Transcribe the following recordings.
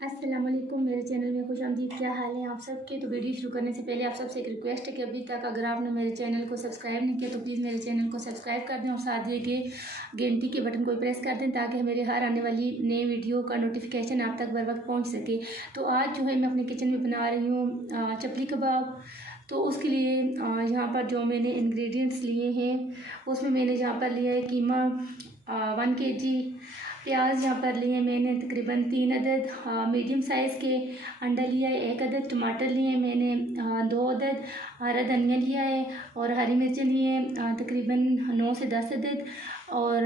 अस्सलाम वालेकुम, मेरे चैनल में खुशामदीद। क्या हाल है आप सबके। तो वीडियो शुरू करने से पहले आप सबसे एक रिक्वेस्ट है कि अभी तक अगर आपने मेरे चैनल को सब्सक्राइब नहीं किया तो प्लीज़ मेरे चैनल को सब्सक्राइब कर दें और साथ दिए गए घंटी के बटन को प्रेस कर दें ताकि मेरे हर आने वाली नई वीडियो का नोटिफिकेशन आप तक बर वक्त पहुँच सके। तो आज जो है मैं अपने किचन में बना रही हूँ चपली कबाब। तो उसके लिए यहाँ पर जो मैंने इंग्रेडिएंट्स लिए हैं उसमें मैंने यहाँ पर लिया है कीमा 1 kg, प्याज यहाँ पर लिए मैंने तकरीबन 3 अदद मीडियम साइज़ के, अंडा लिया है 1 अदद, टमाटर लिए मैंने 2 अदद, हरा धनिया लिया है और हरी मिर्चें लिए तकरीबन 9 से 10 अदद। और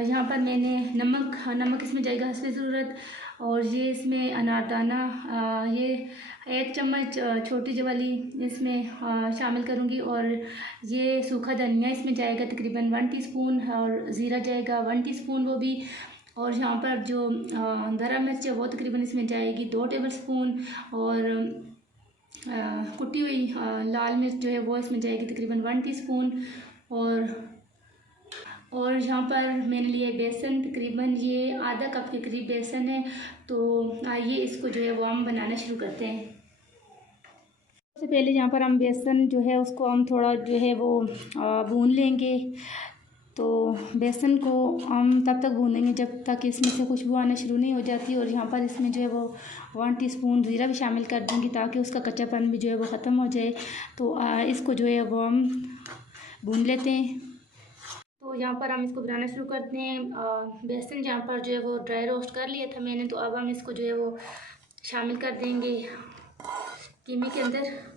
यहाँ पर मैंने नमक इसमें जाएगा हस्बे ज़रूरत। और ये इसमें अनारदाना ये 1 चम्मच छोटी जो वाली इसमें शामिल करूँगी। और ये सूखा धनिया इसमें जाएगा तकरीबन 1 टीस्पून और ज़ीरा जाएगा 1 टीस्पून वो भी। और यहाँ पर जो हरा मिर्च है वो तकरीबन इसमें जाएगी 2 टेबलस्पून। और कुटी हुई लाल मिर्च जो है वो इसमें जाएगी तकरीबन 1 टीस्पून। और यहाँ पर मैंने लिए बेसन, तकरीबन ये आधा कप के करीब बेसन है। तो आइए इसको जो है वो हम बनाना शुरू करते हैं। सबसे पहले यहाँ पर हम बेसन जो है उसको हम थोड़ा जो है वो भून लेंगे। तो बेसन को हम तब तक भूनेंगे जब तक इसमें से खुशबू आना शुरू नहीं हो जाती। और यहाँ पर इसमें जो है वो 1 टीस्पून ज़ीरा भी शामिल कर दूँगी ताकि उसका कच्चापन भी जो है वो ख़त्म हो जाए। तो इसको जो है वो हम भून लेते हैं। तो यहाँ पर हम इसको बनाना शुरू करते हैं। बेसन यहाँ पर जो है वो ड्राई रोस्ट कर लिया था मैंने, तो अब हम इसको जो है वो शामिल कर देंगे कीमे के अंदर।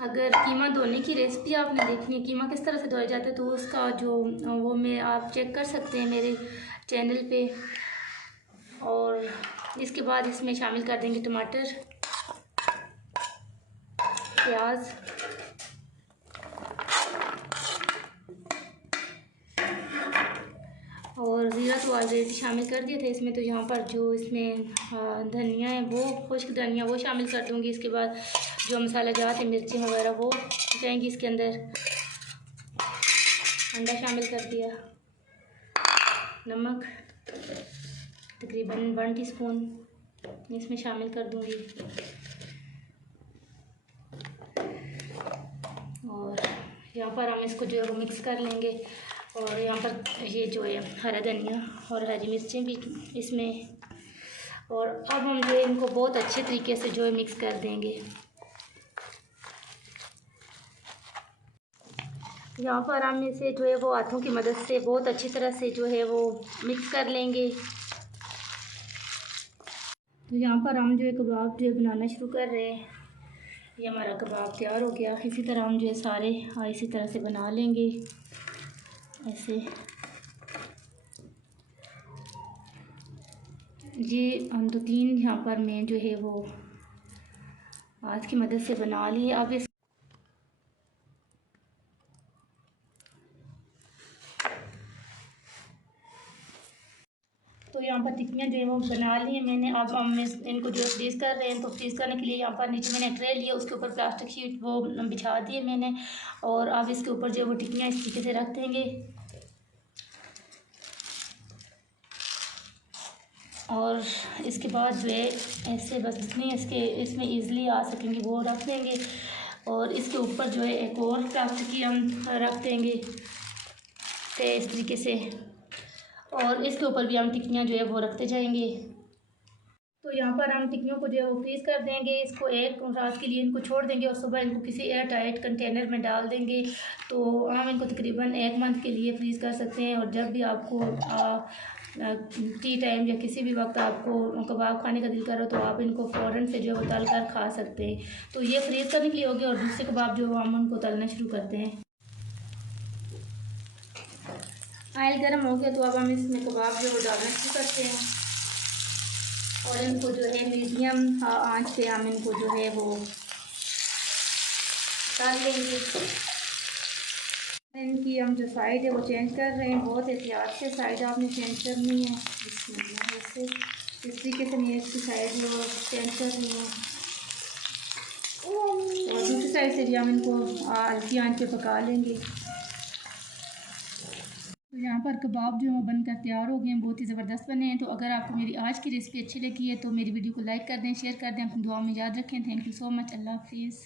अगर कीमा धोने की रेसिपी आपने देखनी है, कीमा किस तरह से धोया जाता है, तो उसका जो वो मैं आप चेक कर सकते हैं मेरे चैनल पे। और इसके बाद इसमें शामिल कर देंगे टमाटर, प्याज, और ज़ीरा तो ऑलरेडी शामिल कर दिए थे इसमें। तो यहाँ पर जो इसमें धनिया है वो खुश्क धनिया वो शामिल कर दूँगी। इसके बाद जो मसाला जात है मिर्ची वगैरह वो जाएंगी इसके अंदर। अंडा शामिल कर दिया, नमक तकरीबन 1 टीस्पून इसमें शामिल कर दूँगी। और यहाँ पर हम इसको जो है वो मिक्स कर लेंगे। और यहाँ पर ये जो है हरा धनिया और हरी मिर्चें भी इसमें। और अब हम जो है इनको बहुत अच्छे तरीके से जो है मिक्स कर देंगे। यहाँ पर हम इसे जो है वो हाथों की मदद से बहुत अच्छी तरह से जो है वो मिक्स कर लेंगे। तो यहाँ पर हम जो है कबाब जो है बनाना शुरू कर रहे हैं। ये हमारा कबाब तैयार हो गया। इसी तरह हम जो है सारे इसी तरह से बना लेंगे ऐसे। ये हम 2-3 यहाँ पर मैं जो है वो हाथ की मदद से बना लिए। अब इस तो यहाँ पर टिक्कियाँ जो है वो बना ली है मैंने। अब हम इनको जो फ्रीज़ कर रहे हैं। तो फ्रीज़ करने के लिए यहाँ पर नीचे मैंने ट्रे लिया, उसके ऊपर प्लास्टिक शीट वो बिछा दिए मैंने। और अब इसके ऊपर जो है वो टिक्कियाँ इस तरीके से रख देंगे। और इसके बाद जो है ऐसे बस जितनी इसमें ईज़िली आ सकेंगे वो रख देंगे। और इसके ऊपर जो है एक और प्लास्टिक की हम रख देंगे इस तरीके से। और इसके ऊपर भी हम टिक्कियाँ जो है वो रखते जाएंगे। तो यहाँ पर हम टिक्कियों को जो है वो फ्रीज़ कर देंगे। इसको एक रात के लिए इनको छोड़ देंगे और सुबह इनको किसी एयर टाइट कंटेनर में डाल देंगे। तो हम इनको तकरीबन 1 मंथ के लिए फ्रीज़ कर सकते हैं। और जब भी आपको टी टाइम या किसी भी वक्त आपको कबाब खाने का दिल करो तो आप इनको फ़ौरन से जो है वो तल कर खा सकते हैं। तो ये फ्रीज़ करने के लिए हो गया। और दूसरे कबाब जो हम उनको तलना शुरू करते हैं। ऑयल गर्म हो गया तो अब हम इसमें कबाब जो है वो डालना शुरू करते हैं। और इनको जो है मीडियम आंच पे हम इनको जो है वो तल लेंगे। इनकी हम जो साइड है वो चेंज कर रहे हैं। बहुत एहतियात से साइड आपने चेंज करनी है। इससे इस तरीके से मैं इसकी साइड वो चेंज कर रही हूँ। और दूसरी साइड से भी हम इनको हल्की आंच पे पका लेंगे। यहाँ पर कबाब जो है वो बनकर तैयार हो गए हैं, बहुत ही ज़बरदस्त बने हैं। तो अगर आपको मेरी आज की रेसिपी अच्छी लगी है तो मेरी वीडियो को लाइक कर दें, शेयर कर दें, अपनी दुआ में याद रखें। Thank you so much. अल्लाह हाफिज़।